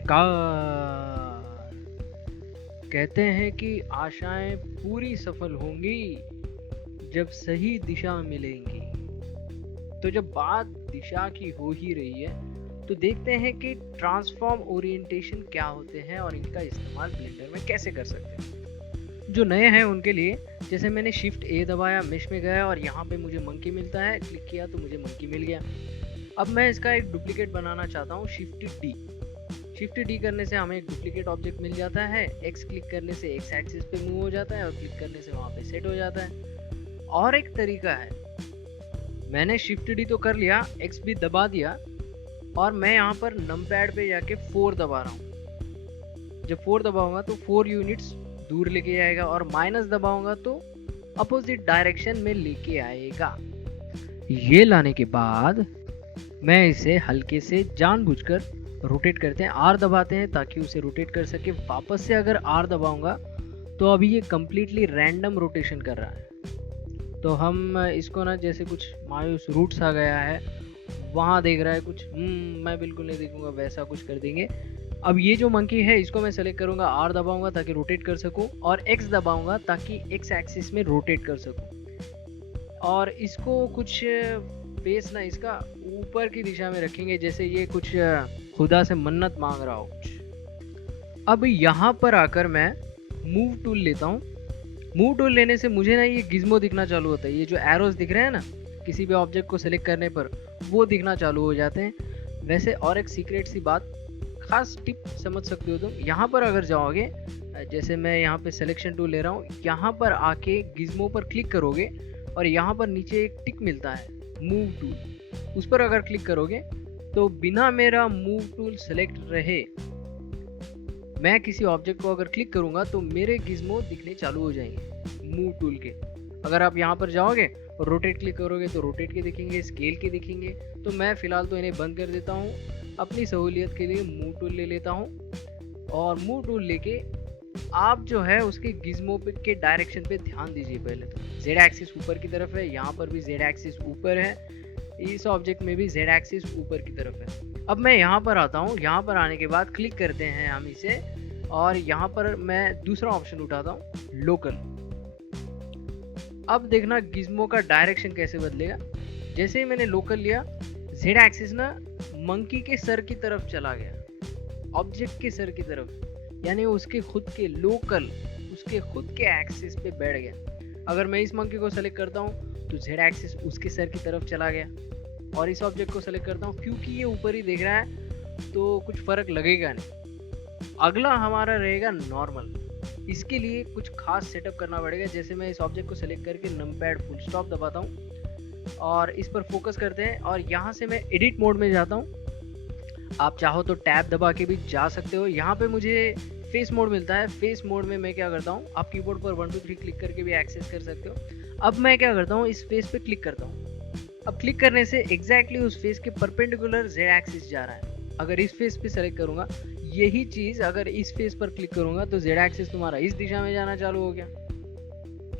नमस्कार। कहते हैं कि आशाएं पूरी सफल होंगी जब सही दिशा मिलेंगी। तो जब बात दिशा की हो ही रही है तो देखते हैं कि ट्रांसफॉर्म ओरिएंटेशन क्या होते हैं और इनका इस्तेमाल ब्लेंडर में कैसे कर सकते हैं। जो नए हैं उनके लिए, जैसे मैंने शिफ्ट ए दबाया, मेश में गया और यहाँ पे मुझे मंकी मिलता है, क्लिक किया तो मुझे मंकी मिल गया। अब मैं इसका एक डुप्लीकेट बनाना चाहता हूँ, शिफ्ट डी करने से हमें एक डुप्लीकेट ऑब्जेक्ट मिल जाता है। एक्स क्लिक करने से एक्स एक्सिस पे मूव हो जाता है और क्लिक करने से वहां पे सेट हो जाता है। और एक तरीका है, मैंने शिफ्ट डी तो कर लिया, एक्स भी दबा दिया और मैं यहाँ पर नमपैड पे जाके 4 दबा रहा हूँ। जब 4 दबाऊंगा तो 4 यूनिट्स दूर लेके जाएगा और माइनस दबाऊंगा तो अपोजिट डायरेक्शन में लेके आएगा। ये लाने के बाद मैं इसे हल्के से जानबूझकर रोटेट करते हैं, आर दबाते हैं ताकि उसे रोटेट कर सके। वापस से अगर आर दबाऊंगा तो अभी ये कम्प्लीटली रैंडम रोटेशन कर रहा है। तो हम इसको ना, जैसे कुछ मायूस रूट्स आ गया है, वहाँ देख रहा है कुछ, मैं बिल्कुल नहीं देखूंगा, वैसा कुछ कर देंगे। अब ये जो मंकी है इसको मैं सेलेक्ट करूंगा, आर दबाऊंगा ताकि रोटेट कर सकूं और एक्स दबाऊंगा ताकि एक्स एक्सिस में रोटेट कर सकूं। और इसको कुछ फेस ना इसका ऊपर की दिशा में रखेंगे, जैसे ये कुछ खुदा से मन्नत मांग रहा हो कुछ। अब यहाँ पर आकर मैं मूव टूल लेता हूँ। मूव टूल लेने से मुझे ना ये गिज्मो दिखना चालू होता है, ये जो एरोस दिख रहे हैं ना किसी भी ऑब्जेक्ट को सिलेक्ट करने पर, वो दिखना चालू हो जाते हैं। वैसे और एक सीक्रेट सी बात, खास टिप समझ सकते हो तुम, यहाँ पर अगर जाओगे, जैसे मैं यहाँ पे सिलेक्शन टूल ले रहा हूँ, यहाँ पर आके गिज्मो पर क्लिक करोगे और यहाँ पर नीचे एक टिक मिलता है मूव टूल, उस पर अगर क्लिक करोगे तो बिना मेरा मूव टूल सेलेक्ट रहे मैं किसी ऑब्जेक्ट को अगर क्लिक करूंगा तो मेरे गिज्मो दिखने चालू हो जाएंगे मूव टूल के। अगर आप यहाँ पर जाओगे और रोटेट क्लिक करोगे तो रोटेट के दिखेंगे, स्केल के दिखेंगे। तो मैं फिलहाल तो इन्हें बंद कर देता हूँ, अपनी सहूलियत के लिए मूव टूल ले लेता हूँ। और मूव टूल लेके आप जो है उसके गिज्मो के डायरेक्शन पे ध्यान दीजिए। पहले तो जेड एक्सिस ऊपर की तरफ है, यहाँ पर भी जेड एक्सिस ऊपर है, इस ऑब्जेक्ट में भी जेड एक्सिस ऊपर की तरफ है। अब मैं यहाँ पर आता हूँ, यहाँ पर आने के बाद क्लिक करते हैं हम इसे और यहाँ पर मैं दूसरा ऑप्शन उठाता हूँ, लोकल। अब देखना गिज्मो का डायरेक्शन कैसे बदलेगा। जैसे ही मैंने लोकल लिया, जेड एक्सिस ना मंकी के सर की तरफ चला गया, ऑब्जेक्ट के सर की तरफ, यानी उसके खुद के लोकल, उसके खुद के एक्सिस पे बैठ गया। अगर मैं इस मंकी को सेलेक्ट करता हूँ तो जेड एक्सिस उसके सर की तरफ चला गया और इस ऑब्जेक्ट को सेलेक्ट करता हूँ, क्योंकि ये ऊपर ही देख रहा है तो कुछ फर्क लगेगा नहीं। अगला हमारा रहेगा नॉर्मल। इसके लिए कुछ खास सेटअप करना पड़ेगा। जैसे मैं इस ऑब्जेक्ट को सेलेक्ट करके नमपैड फुल स्टॉप दबाता हूँ और इस पर फोकस करते हैं और यहाँ से मैं एडिट मोड में जाता हूँ। आप चाहो तो टैब दबा के भी जा सकते हो। यहाँ पे मुझे फेस मोड मिलता है। फेस मोड में मैं क्या करता हूँ, आप कीबोर्ड पर 1 2 3 क्लिक करके भी एक्सेस कर सकते हो। अब मैं क्या करता हूँ, इस फेस पे क्लिक करता हूँ। अब क्लिक करने से एग्जैक्टली उस फेस के परपेंडिकुलर जेड एक्सिस जा रहा है। अगर इस फेस पे सेलेक्ट करूंगा, यही चीज अगर इस फेस पर क्लिक करूंगा तो जेड एक्सिस तुम्हारा इस दिशा में जाना चालू हो गया।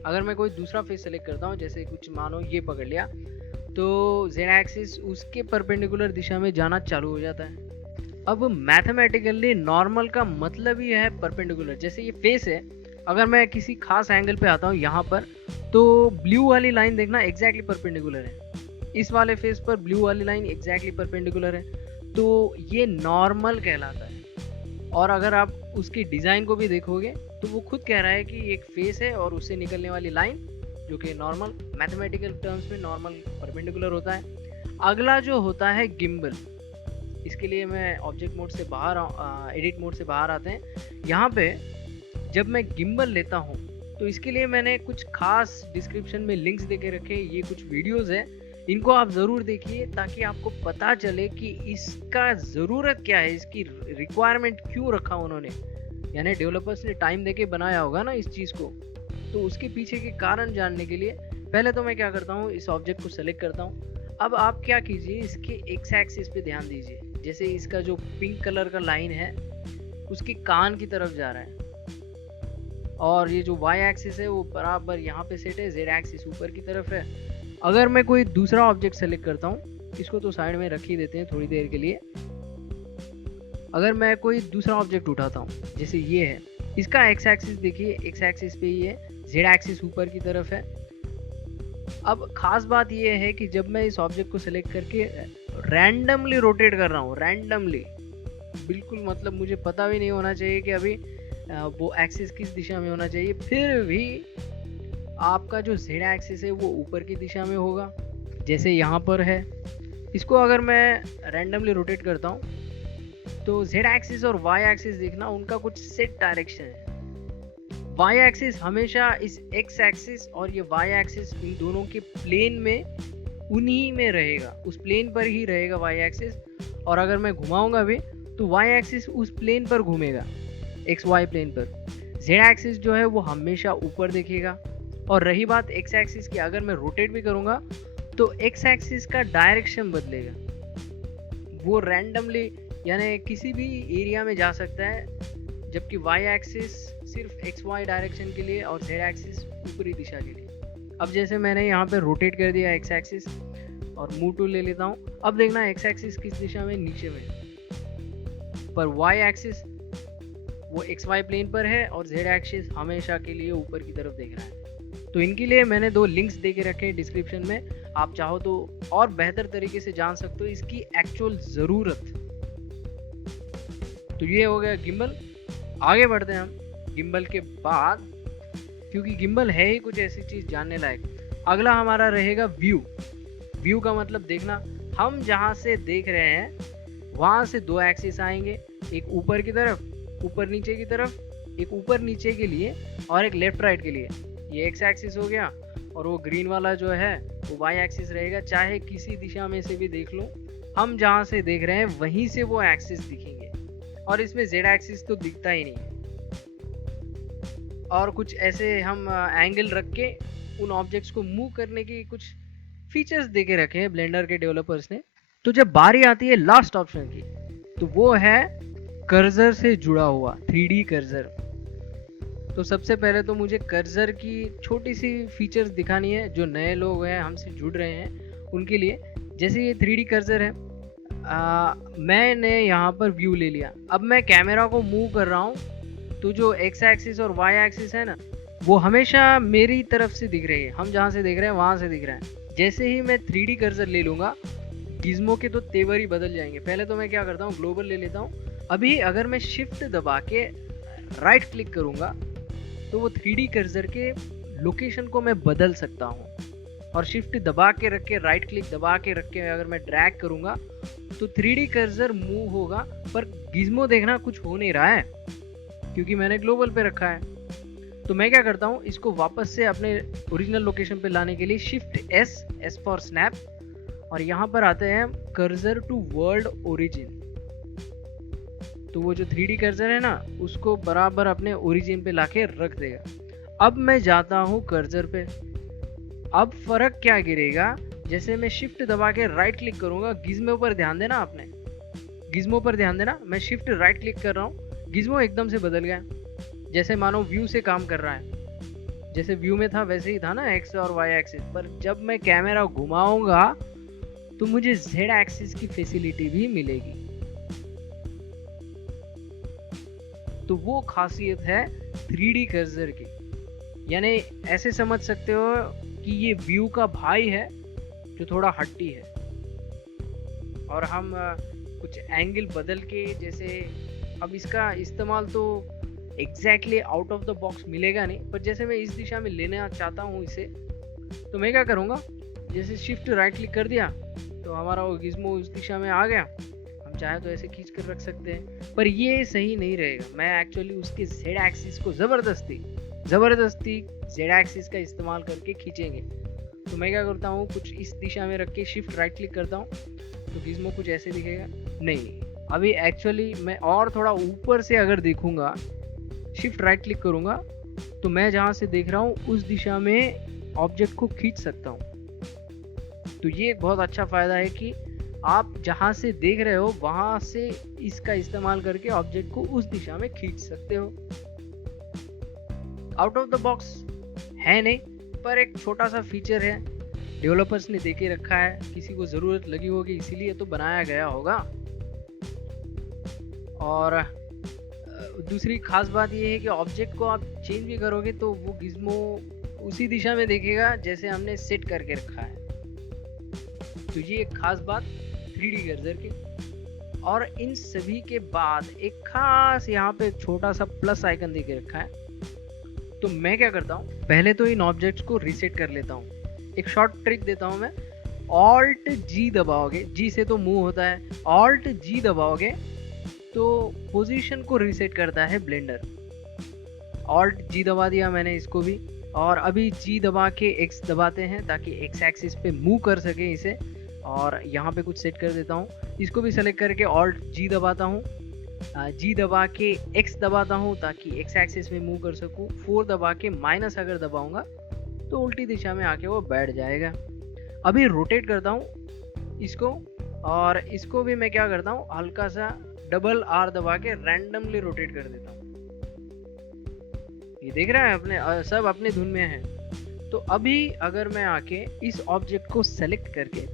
अगर मैं कोई दूसरा फेस सेलेक्ट करता हूँ, जैसे कुछ मानो ये पकड़ लिया, तो जेड एक्सिस उसके परपेंडिकुलर दिशा में जाना चालू हो जाता है। अब मैथमेटिकली नॉर्मल का मतलब ही है परपेंडिकुलर। जैसे ये फेस है, अगर मैं किसी खास एंगल पे आता हूँ यहाँ पर, तो ब्लू वाली लाइन देखना एग्जैक्टली परपेंडिकुलर है, इस वाले फेस पर ब्लू वाली लाइन एग्जैक्टली परपेंडिकुलर है, तो ये नॉर्मल कहलाता है। और अगर आप उसकी डिज़ाइन को भी देखोगे तो वो खुद कह रहा है कि एक फेस है और उससे निकलने वाली लाइन जो कि नॉर्मल, मैथमेटिकल टर्म्स में नॉर्मल परपेंडिकुलर होता है। अगला जो होता है गिम्बल। इसके लिए मैं ऑब्जेक्ट मोड से बाहर एडिट मोड से बाहर आते हैं। यहाँ पे जब मैं गिम्बल लेता हूँ तो इसके लिए मैंने कुछ खास डिस्क्रिप्शन में लिंक्स देके रखे। ये कुछ वीडियोस है, इनको आप ज़रूर देखिए ताकि आपको पता चले कि इसका ज़रूरत क्या है, इसकी रिक्वायरमेंट क्यों रखा उन्होंने, यानी डेवलपर्स ने टाइम देके बनाया होगा ना इस चीज़ को, तो उसके पीछे के कारण जानने के लिए पहले तो मैं क्या करता हूँ, इस ऑब्जेक्ट को सेलेक्ट करता हूँ। अब आप क्या कीजिए, इसके एक्स एक्सिस पे ध्यान दीजिए। जैसे इसका जो पिंक कलर का लाइन है उसके कान की तरफ जा रहा है और ये जो वाई एक्सिस है वो बराबर यहाँ पे सेट है, जेड एक्सिस ऊपर की तरफ है। अगर मैं कोई दूसरा ऑब्जेक्ट सेलेक्ट करता हूँ, इसको तो साइड में रख ही देते हैं थोड़ी देर के लिए, अगर मैं कोई दूसरा ऑब्जेक्ट उठाता हूँ, जैसे ये है, इसका एक्स एक्सिस देखिए, एक्स एक्सिस पे ही है, जेड एक्सिस ऊपर की तरफ है। अब खास बात ये है कि जब मैं इस ऑब्जेक्ट को सिलेक्ट करके रैंडमली रोटेट कर रहा हूँ, रैंडमली, बिल्कुल मतलब मुझे पता भी नहीं होना चाहिए कि अभी वो एक्सिस किस दिशा में होना चाहिए, फिर भी आपका जो जेड एक्सिस है वो ऊपर की दिशा में होगा, जैसे यहाँ पर है। इसको अगर मैं रैंडमली रोटेट करता हूँ तो जेड एक्सिस और वाई एक्सिस देखना, उनका कुछ सेट डायरेक्शन है। वाई एक्सिस हमेशा इस एक्स एक्सिस और ये वाई एक्सिस, इन दोनों के प्लेन में, उन्हीं में रहेगा, उस प्लेन पर ही रहेगा वाई एक्सिस। और अगर मैं घुमाऊंगा भी तो वाई एक्सिस उस प्लेन पर घूमेगा, एक्स वाई प्लेन पर। जेड एक्सिस जो है वो हमेशा ऊपर दिखेगा। और रही बात एक्स एक्सिस की, अगर मैं रोटेट भी करूंगा तो एक्स एक्सिस का डायरेक्शन बदलेगा, वो रैंडमली यानी किसी भी एरिया में जा सकता है, जबकि वाई एक्सिस सिर्फ एक्स वाई डायरेक्शन के लिए और जेड एक्सिस ऊपरी दिशा के लिए। अब जैसे मैंने यहाँ पे रोटेट कर दिया एक्स एक्सिस और मूव टूल ले लेता हूँ, अब देखना एक्स एक्सिस किस दिशा में, नीचे में, पर वाई एक्सिस वो एक्स वाई प्लेन पर है और जेड एक्सिस हमेशा के लिए ऊपर की तरफ देख रहा है। तो इनके लिए मैंने 2 लिंक्स दे के रखे हैं डिस्क्रिप्शन में, आप चाहो तो और बेहतर तरीके से जान सकते हो इसकी एक्चुअल ज़रूरत। तो ये हो गया गिम्बल। आगे बढ़ते हैं हम गिम्बल के बाद, क्योंकि गिम्बल है ही कुछ ऐसी चीज़ जानने लायक। अगला हमारा रहेगा व्यू। व्यू का मतलब देखना, हम जहाँ से देख रहे हैं वहाँ से 2 एक्सिस आएंगे, एक ऊपर की तरफ, ऊपर नीचे की तरफ, एक ऊपर नीचे के लिए और एक लेफ्ट राइट के लिए। ये एक्स एक्सिस हो गया और वो ग्रीन वाला जो है वो वाई एक्सिस रहेगा। चाहे किसी दिशा में से भी देख लो, हम जहाँ से देख रहे हैं वहीं से वो एक्सिस दिखेंगे, और इसमें जेड एक्सिस तो दिखता ही नहीं है। और कुछ ऐसे हम एंगल रख के उन ऑब्जेक्ट्स को मूव करने की कुछ फीचर्स दे के रखे हैं ब्लेंडर के डेवलपर्स ने। तो जब बारी आती है लास्ट ऑप्शन की, तो वो है कर्सर से जुड़ा हुआ 3D कर्सर। तो सबसे पहले तो मुझे कर्सर की छोटी सी फीचर्स दिखानी है, जो नए लोग हैं हमसे जुड़ रहे हैं उनके लिए। जैसे ये 3D कर्सर है, मैंने यहाँ पर व्यू ले लिया, अब मैं कैमरा को मूव कर रहा हूँ तो जो एक्स एक्सिस और वाई एक्सिस है ना, वो हमेशा मेरी तरफ से दिख रही है, हम जहाँ से देख रहे हैं वहाँ से दिख रहा है। जैसे ही मैं 3D कर्सर ले लूँगा, गिज्मो के तो तेवर ही बदल जाएंगे। पहले तो मैं क्या करता हूँ, ग्लोबल ले लेता हूँ। अभी अगर मैं शिफ्ट दबा के राइट क्लिक करूँगा तो वो 3D कर्सर के लोकेशन को मैं बदल सकता हूँ। और शिफ्ट दबा के रख के, राइट क्लिक दबा के रख के अगर मैं ड्रैग करूँगा तो 3D कर्सर मूव होगा, पर गिज्मो देखना कुछ हो नहीं रहा है क्योंकि मैंने ग्लोबल पे रखा है। तो मैं क्या करता हूँ, इसको वापस से अपने ओरिजिनल लोकेशन पे लाने के लिए शिफ्ट एस फॉर स्नैप, और यहाँ पर आते हैं कर्सर टू वर्ल्ड ओरिजिन। तो वो जो 3D कर्सर है ना, उसको बराबर अपने ओरिजिन पे लाके रख देगा। अब मैं जाता हूँ कर्सर पे, अब फर्क क्या गिरेगा, जैसे मैं शिफ्ट दबा के राइट क्लिक करूंगा, गिज्मो पर ध्यान देना, आपने गिज्मो पर ध्यान देना, मैं शिफ्ट राइट क्लिक कर रहा हूँ, गिज्मो एकदम से बदल गया, जैसे मानो व्यू से काम कर रहा है। जैसे व्यू में था वैसे ही था ना, एक्स और वाई एक्सिस पर। जब मैं कैमरा घुमाऊंगा तो मुझे जेड एक्सिस की फैसिलिटी भी मिलेगी। तो वो खासियत है 3D कर्सर की। यानी ऐसे समझ सकते हो कि ये व्यू का भाई है जो थोड़ा हट्टी है, और हम कुछ एंगल बदल के, जैसे अब इसका इस्तेमाल तो exactly out of the box मिलेगा नहीं, पर जैसे मैं इस दिशा में लेना चाहता हूँ इसे, तो मैं क्या करूँगा, जैसे शिफ्ट राइट क्लिक कर दिया तो हमारा वो गिज्मो उस दिशा में आ गया। हम चाहे तो ऐसे खींच कर रख सकते हैं, पर ये सही नहीं रहेगा। मैं एक्चुअली उसके जेड एक्सिस को ज़बरदस्ती जेड एक्सिस का इस्तेमाल करके खींचेंगे। तो मैं क्या करता हूँ, कुछ इस दिशा में रख के शिफ्ट राइट क्लिक करता हूँ तो गिज्मो कुछ ऐसे दिखेगा। नहीं, अभी एक्चुअली मैं और थोड़ा ऊपर से अगर देखूंगा, शिफ्ट राइट क्लिक करूंगा तो मैं जहाँ से देख रहा हूँ उस दिशा में ऑब्जेक्ट को खींच सकता हूँ। तो ये एक बहुत अच्छा फ़ायदा है कि आप जहाँ से देख रहे हो वहाँ से इसका इस्तेमाल करके ऑब्जेक्ट को उस दिशा में खींच सकते हो। आउट ऑफ द बॉक्स है नहीं, पर एक छोटा सा फीचर है, डेवलपर्स ने देके रखा है, किसी को ज़रूरत लगी होगी इसीलिए तो बनाया गया होगा। और दूसरी खास बात ये है कि ऑब्जेक्ट को आप चेंज भी करोगे तो वो गिज़्मो उसी दिशा में देखेगा जैसे हमने सेट करके रखा है। तो ये एक खास बात 3D कर्सर की। और इन सभी के बाद एक खास यहाँ पे छोटा सा प्लस आइकन दे के रखा है। तो मैं क्या करता हूँ, पहले तो इन ऑब्जेक्ट्स को रीसेट कर लेता हूँ। एक शॉर्ट ट्रिक देता हूँ मैं। ऑल्ट जी दबाओगे, जी से तो मूव होता है, ऑल्ट जी दबाओगे तो पोजीशन को रीसेट करता है ब्लेंडर। ऑल्ट जी दबा दिया मैंने इसको भी, और अभी जी दबा के एक्स दबाते हैं ताकि एक्स एक्सिस पे मूव कर सके इसे। और यहाँ पे कुछ सेट कर देता हूँ, इसको भी सेलेक्ट करके ऑल्ट जी दबाता हूँ, जी दबा के एक्स दबाता हूँ ताकि एक्स एक्सिस में मूव कर सकूँ। 4 दबा के माइनस अगर दबाऊंगा तो उल्टी दिशा में आके वो बैठ जाएगा। अभी रोटेट करता हूँ इसको, और इसको भी मैं क्या करता हूँ, हल्का सा डबल आर दबा के रैंडमली रोटेट कर देता हूँ। ये देख रहा है अपने सब अपने धुन में है। तो अभी अगर मैं आके इस ऑब्जेक्ट को सेलेक्ट करके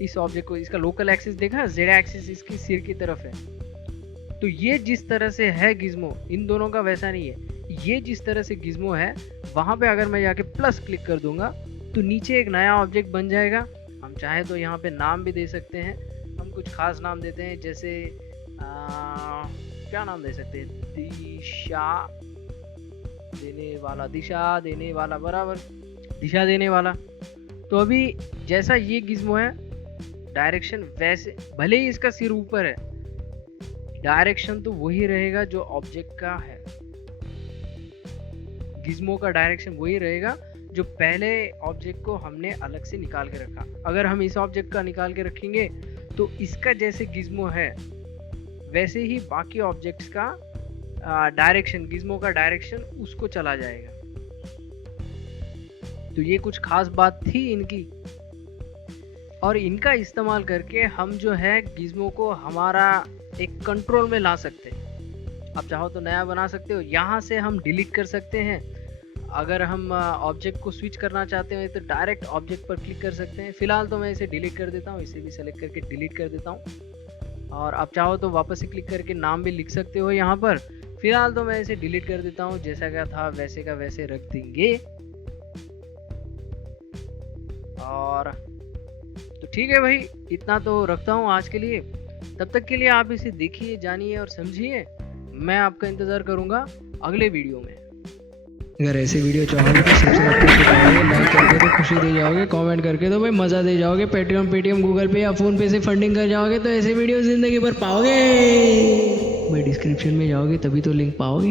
इस ऑब्जेक्ट को, इसका लोकल एक्सिस देखा, जेड एक्सिस इसकी सिर की तरफ है। तो ये जिस तरह से है गिज़्मो, इन दोनों का वैसा नहीं है। ये जिस तरह से गिज़्मो है वहां पे अगर मैं जाके प्लस क्लिक कर दूंगा तो नीचे एक नया ऑब्जेक्ट बन जाएगा। हम चाहे तो यहाँ पे नाम भी दे सकते हैं। हम कुछ खास नाम देते हैं, जैसे क्या नाम दे सकते हैं, दिशा देने वाला बराबर, दिशा देने वाला। तो अभी जैसा ये गिज़्मो है, डायरेक्शन वैसे, भले ही इसका सिर ऊपर है, डायरेक्शन तो वही रहेगा जो ऑब्जेक्ट का है। गिज़्मो का डायरेक्शन वही रहेगा जो पहले ऑब्जेक्ट को हमने अलग से निकाल के रखा। अगर हम इस ऑब्जेक्ट का निकाल के रखेंगे तो इसका जैसे गिज़्मो है वैसे ही बाकी ऑब्जेक्ट्स का डायरेक्शन, गिज़्मो का डायरेक्शन उसको चला जाएगा। तो ये कुछ खास बात थी इनकी, और इनका इस्तेमाल करके हम जो है गिज़्मो को हमारा एक कंट्रोल में ला सकते हैं। आप चाहो तो नया बना सकते हो, यहाँ से हम डिलीट कर सकते हैं। अगर हम ऑब्जेक्ट को स्विच करना चाहते हैं तो डायरेक्ट ऑब्जेक्ट पर क्लिक कर सकते हैं। फिलहाल तो मैं इसे डिलीट कर देता हूँ, इसे भी सेलेक्ट करके डिलीट कर देता हूँ। और आप चाहो तो वापस से क्लिक करके नाम भी लिख सकते हो यहाँ पर। फिलहाल तो मैं इसे डिलीट कर देता हूँ, जैसा का था वैसे का वैसे रख देंगे। और तो ठीक है भाई, इतना तो रखता हूँ आज के लिए। तब तक के लिए आप इसे देखिए, जानिए और समझिए। मैं आपका इंतज़ार करूँगा अगले वीडियो में। अगर ऐसे वीडियो चाहोगे तो सब्सक्राइब करके जाओगे, लाइक करके तो खुशी दे जाओगे, कमेंट करके तो भाई मज़ा दे जाओगे, पेटीएम गूगल पे या फ़ोन पे से फंडिंग कर जाओगे तो ऐसे वीडियो ज़िंदगी भर पाओगे। भाई डिस्क्रिप्शन में जाओगे तभी तो लिंक पाओगे।